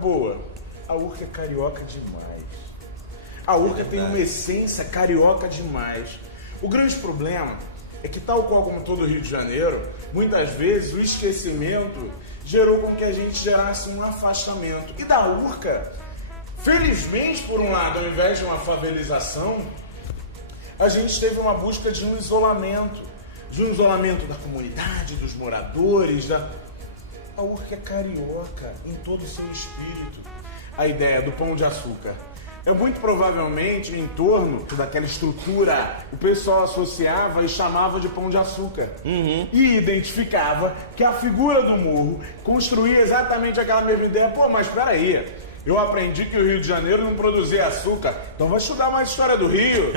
Boa, a Urca é carioca demais. A Urca tem uma essência carioca demais. O grande problema é que, tal qual como todo o Rio de Janeiro, muitas vezes o esquecimento gerou com que a gente gerasse um afastamento. E da Urca, felizmente, por um lado, ao invés de uma favelização, a gente teve uma busca de um isolamento da comunidade, dos moradores, A Urca é carioca em todo o seu espírito. A ideia do Pão de Açúcar é muito provavelmente em torno daquela estrutura o pessoal associava e chamava de Pão de Açúcar. E identificava que a figura do morro construía exatamente aquela mesma ideia. Pô, mas peraí, eu aprendi que o Rio de Janeiro não produzia açúcar, então vai estudar mais história do Rio.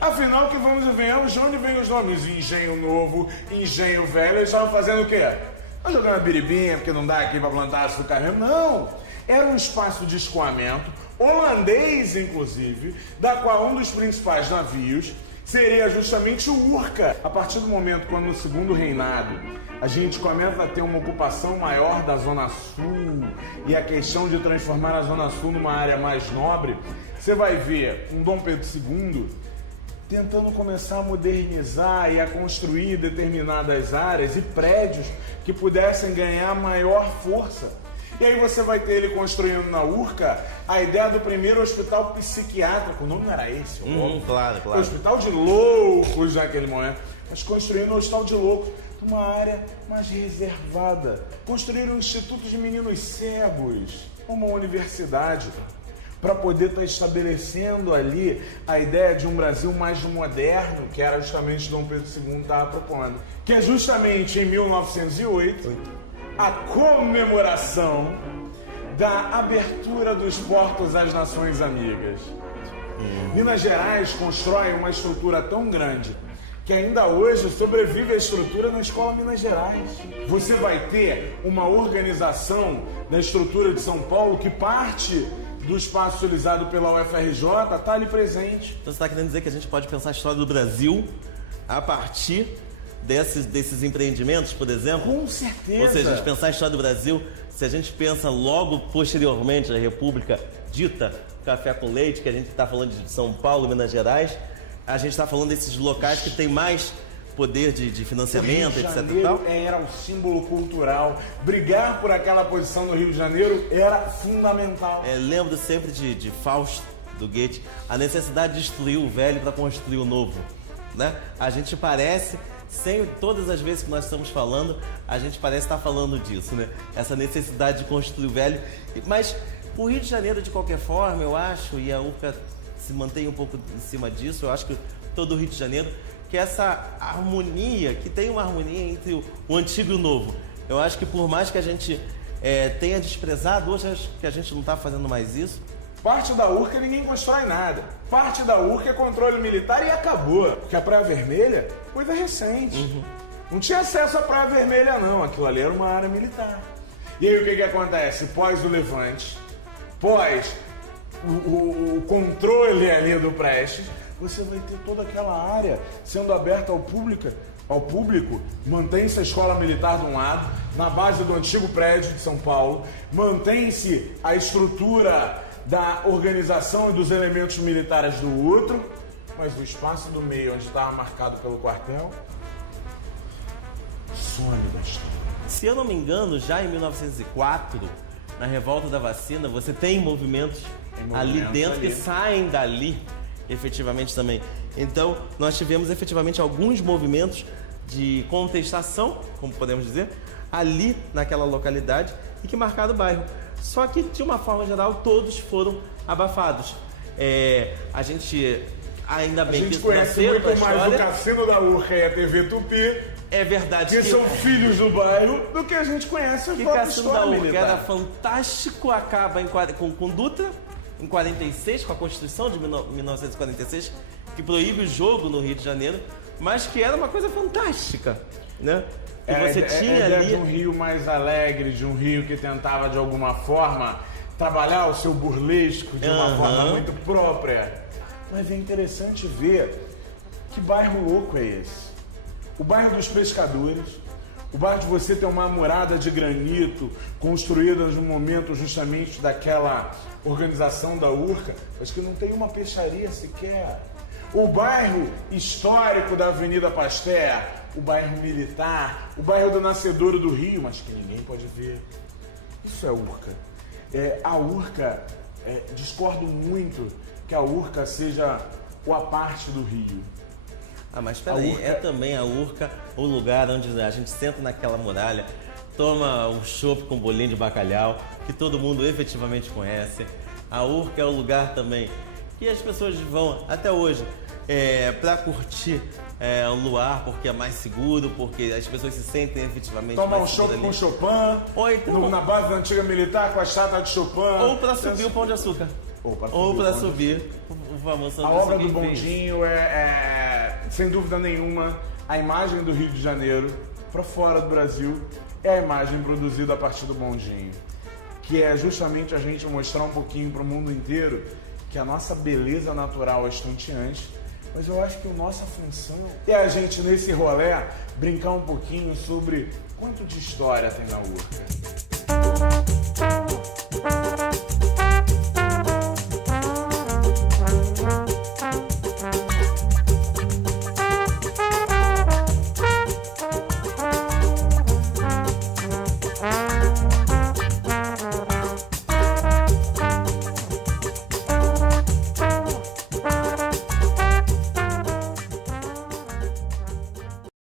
Afinal, que vamos e venhamos, de onde vêm os nomes? Engenho Novo, Engenho Velho, eles estavam fazendo o quê? Não jogando a biribinha, porque não dá aqui para plantar açúcar mesmo. Não! Era um espaço de escoamento, holandês inclusive, da qual um dos principais navios seria justamente o Urca. A partir do momento quando no segundo reinado a gente começa a ter uma ocupação maior da Zona Sul e a questão de transformar a Zona Sul numa área mais nobre, você vai ver um Dom Pedro II tentando começar a modernizar e a construir determinadas áreas e prédios que pudessem ganhar maior força. E aí você vai ter ele construindo na Urca a ideia do primeiro hospital psiquiátrico. O nome não era esse? Claro. Hospital de loucos naquele momento. Mas construindo um hospital de loucos numa área mais reservada. Construíram um instituto de meninos cegos, uma universidade, para poder estar estabelecendo ali a ideia de um Brasil mais moderno, que era justamente Dom Pedro II estava propondo. Que é justamente em 1908, a comemoração da abertura dos portos às Nações Amigas. Minas Gerais constrói uma estrutura tão grande que ainda hoje sobrevive a estrutura na Escola Minas Gerais. Você vai ter uma organização da estrutura de São Paulo que parte do espaço utilizado pela UFRJ está ali presente. Então você está querendo dizer que a gente pode pensar a história do Brasil a partir desses empreendimentos, por exemplo? Com certeza. Ou seja, a gente pensar a história do Brasil, se a gente pensa logo posteriormente à República dita Café com Leite, que a gente está falando de São Paulo, Minas Gerais, a gente está falando desses locais que tem mais poder de financiamento, etc. e tal. Era um símbolo cultural. Brigar por aquela posição no Rio de Janeiro era fundamental. Lembro sempre de Fausto, do Goethe, a necessidade de destruir o velho para construir o novo. Né? A gente parece, todas as vezes que nós estamos falando, a gente parece estar falando disso, né? Essa necessidade de construir o velho. Mas o Rio de Janeiro, de qualquer forma, eu acho, e a Urca se mantém um pouco em cima disso, eu acho que todo o Rio de Janeiro, que essa harmonia, que tem uma harmonia entre o antigo e o novo. Eu acho que por mais que a gente tenha desprezado, hoje acho que a gente não está fazendo mais isso. Parte da Urca ninguém constrói nada. Parte da Urca é controle militar e acabou. Porque a Praia Vermelha, coisa recente. Não tinha acesso à Praia Vermelha não, aquilo ali era uma área militar. E aí o que acontece? Pós o Levante, pós o controle ali do Prestes, você vai ter toda aquela área sendo aberta ao público, mantém-se a escola militar de um lado, na base do antigo prédio de São Paulo, mantém-se a estrutura da organização e dos elementos militares do outro, mas o espaço do meio, onde estava marcado pelo quartel, some da história. Se eu não me engano, já em 1904, na revolta da vacina, você tem movimentos ali dentro que saem dali, efetivamente também. Então, nós tivemos efetivamente alguns movimentos de contestação, como podemos dizer, ali naquela localidade e que marcaram o bairro. Só que, de uma forma geral, todos foram abafados. A gente, ainda bem que... A gente conhece muito mais o Cassino da Urca e a TV Tupi. É verdade que são filhos do bairro, do que a gente conhece a própria história militar. Cassino da Urca era fantástico, acaba com Dutra, em 46, com a Constituição de 1946, que proíbe o jogo no Rio de Janeiro. mas que era uma coisa fantástica, né? E Era você a tinha ideia ali... de um Rio mais alegre, de um Rio que tentava de alguma forma trabalhar o seu burlesco de uma forma muito própria. Mas é interessante ver que bairro louco é esse. O bairro dos pescadores, o bairro de você ter uma murada de granito construída no momento justamente daquela organização da Urca, mas que não tem uma peixaria sequer. O bairro histórico da Avenida Pasteur, o bairro militar, o bairro do Nascedouro do Rio, mas que ninguém pode ver. Isso é Urca. A Urca, discordo muito que a Urca seja a parte do Rio. Ah, mas peraí, é também a Urca o lugar onde a gente senta naquela muralha, toma um chopp com bolinho de bacalhau, que todo mundo efetivamente conhece. A Urca é o lugar também que as pessoas vão até hoje para curtir o luar, porque é mais seguro, porque as pessoas se sentem efetivamente Tomar um mais chopp seguras com ali. Chopin, Ou então- na base da antiga militar com a estátua de Chopin. Ou para subir o Pão de Açúcar. Ou para subir o famoso A obra do Santos Quem fez. Bondinho sem dúvida nenhuma, a imagem do Rio de Janeiro para fora do Brasil é a imagem produzida a partir do Bondinho, que é justamente a gente mostrar um pouquinho para o mundo inteiro que a nossa beleza natural é estonteante, mas eu acho que a nossa função é a gente, nesse rolê, brincar um pouquinho sobre quanto de história tem na Urca.